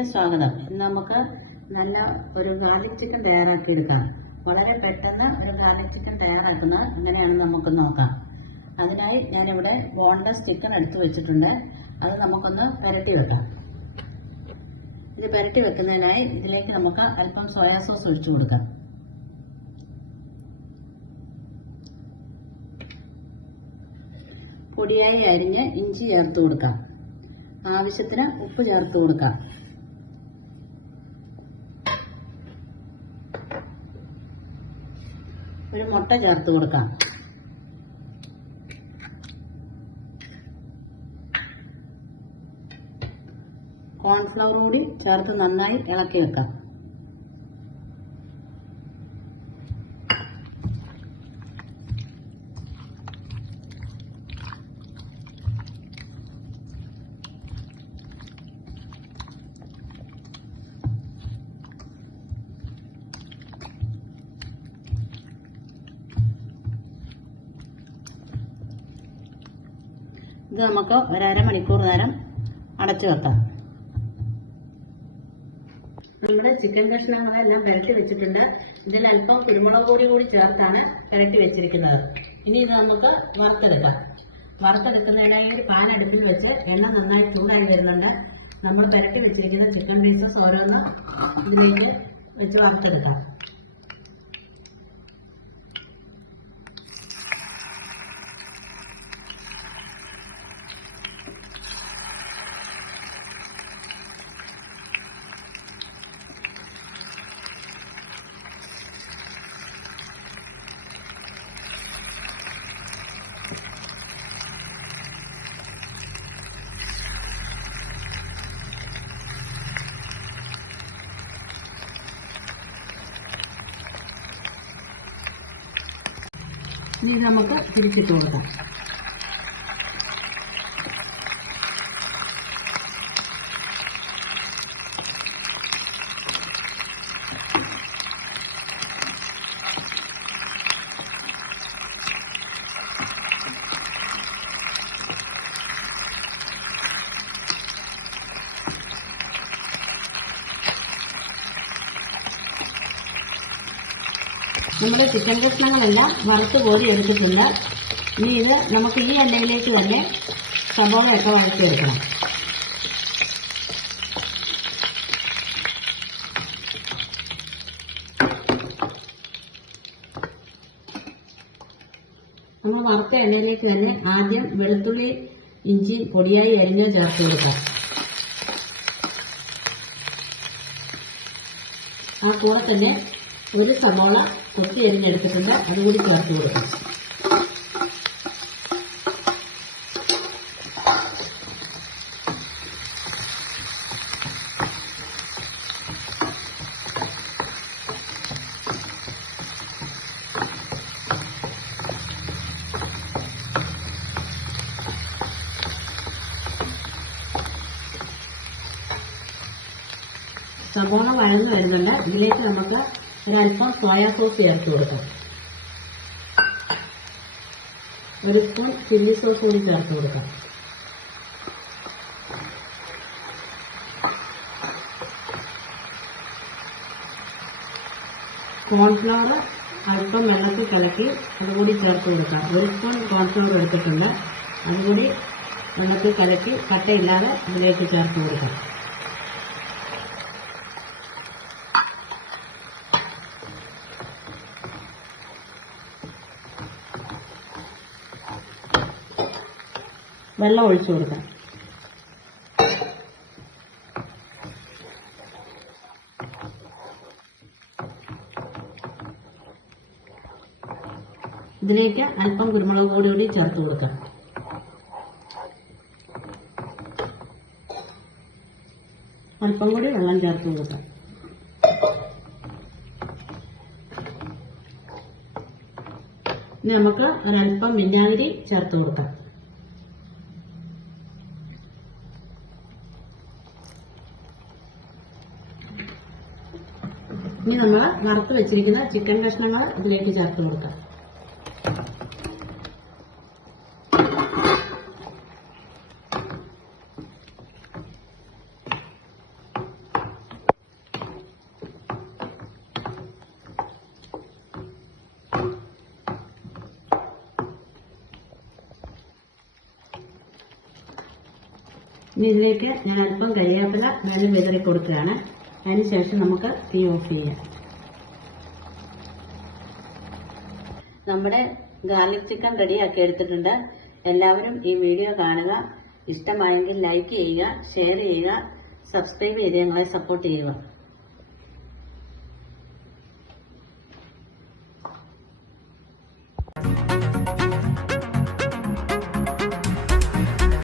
ചാനലിലേക്ക് സ്വാഗതം. ഇന്ന് നമുക്ക് നല്ല ഒരു ഗാർലിക് ചിക്കൻ തയ്യാറാക്കിയെടുക്കാം. വളരെ പെട്ടെന്ന് ഒരു ഗാർലിക് ചിക്കൻ തയ്യാറാക്കുന്നത് എങ്ങനെയാണെന്ന് നമുക്ക് നോക്കാം. അതിനായി ഞാനിവിടെ ബോൺലെസ് ചിക്കൻ എടുത്ത് വെച്ചിട്ടുണ്ട്. അത് നമുക്കൊന്ന് പുരട്ടി വെക്കാം. ഇത് പുരട്ടി വെക്കുന്നതിനായി ഇതിലേക്ക് നമുക്ക് അല്പം സോയാ സോസ് ഒഴിച്ചു കൊടുക്കാം. പൊടിയായി അരിഞ്ഞ് ഇഞ്ചി ചേർത്ത് കൊടുക്കാം. ആവശ്യത്തിന് ഉപ്പ് ചേർത്ത് കൊടുക്കാം. ഒരു മുട്ട ചേർത്ത് കൊടുക്കാം. കോൺഫ്ലവർ കൂടി ചേർത്ത് നന്നായി ഇളക്കി വെക്കാം. ഇത് നമുക്ക് ഒരു അരമണിക്കൂർ നേരം അടച്ചു വെക്കാം. നമ്മുടെ ചിക്കൻ കഷ്ണങ്ങളെല്ലാം പുരട്ടി വെച്ചിട്ടുണ്ട്. ഇതിൽ അല്പം കുരുമുളക് കൂടി ചേർത്താണ് പുരട്ടി വെച്ചിരിക്കുന്നത്. ഇനി ഇത് നമുക്ക് വറുത്തെടുക്കാം. വറുത്തെടുക്കുന്നതിനായി ഒരു പാൻ അടുപ്പിൽ വെച്ച് എണ്ണ നന്നായി ചൂടായി വരുന്നുണ്ട്. നമ്മൾ പുരട്ടി വെച്ചിരിക്കുന്ന ചിക്കൻ പീസസ് ഓരോന്ന് ഇതിലേക്ക് വെച്ച് വറുത്തെടുക്കാം. ഇനി നമുക്ക് തിരിച്ചിട്ട് കൊടുക്കാം. നമ്മുടെ ചിക്കൻ കഷ്ണങ്ങളെല്ലാം വറുത്ത് കോരി എടുത്തിട്ടുണ്ട്. ഇനി ഇത് നമുക്ക് ഈ എണ്ണയിലേക്ക് തന്നെ സബോളയൊക്കെ വഴറ്റിയെടുക്കണം. നമ്മൾ വറുത്ത എണ്ണയിലേക്ക് തന്നെ ആദ്യം വെളുത്തുള്ളി ഇഞ്ചി പൊടിയായി അരിഞ്ഞ് ചേർത്ത് കൊടുക്കാം. ആ കൂടെ തന്നെ ഒരു സബോള കൊത്തി അരിഞ്ഞെടുത്തിട്ടുണ്ട്. അതുകൂടി ചേർത്ത് കൊടുക്കാം. സബോള വഴന്നു വരുന്നുണ്ട്. ഇതിലേക്ക് നമുക്ക് ഒരല്പം സോയാ സോസ് ചേർത്ത് കൊടുക്കാം. ഒരു സ്പൂൺ ചില്ലി സോസ് കൂടി ചേർത്ത് കൊടുക്കാം. കോൺഫ്ലവർ അല്പം വെള്ളത്തിൽ കലക്കി അതുകൂടി ചേർത്ത് കൊടുക്കാം. ഒരു സ്പൂൺ കോൺഫ്ലവർ എടുത്തിട്ടുണ്ട്. അതുകൂടി വെള്ളത്തിൽ കലക്കി കട്ടയില്ലാതെ അതിലേക്ക് ചേർത്ത് കൊടുക്കാം. വെള്ളം ഒഴിച്ചു കൊടുക്കാം. ഇതിലേക്ക് അല്പം കുരുമുളക് കൂടി ചേർത്ത് കൊടുക്കാം. അല്പം കൂടി വെള്ളം ചേർത്ത് കൊടുക്കാം. ഇനി നമുക്ക് ഒരല്പം വിനാഗിരി ചേർത്ത് കൊടുക്കാം. ഇനി നമ്മൾ വറുത്ത് വെച്ചിരിക്കുന്ന ചിക്കൻ കഷ്ണങ്ങൾ ഇതിലേക്ക് ചേർത്ത് കൊടുക്കാം. ഇനി ഇതിലേക്ക് ഞാൻ അല്പം കരിവേപ്പില മേലും വിതറി കൊടുക്കുകയാണ്. അതിനുശേഷം നമുക്ക് തീ ഓഫ് ചെയ്യാം. നമ്മുടെ ഗാർലിക് ചിക്കൻ റെഡിയാക്കി എടുത്തിട്ടുണ്ട്. എല്ലാവരും ഈ വീഡിയോ കാണുക. ഇഷ്ടമായെങ്കിൽ ലൈക്ക് ചെയ്യുക, ഷെയർ ചെയ്യുക, സബ്സ്ക്രൈബ് ചെയ്ത് ഞങ്ങളെ സപ്പോർട്ട് ചെയ്യുക.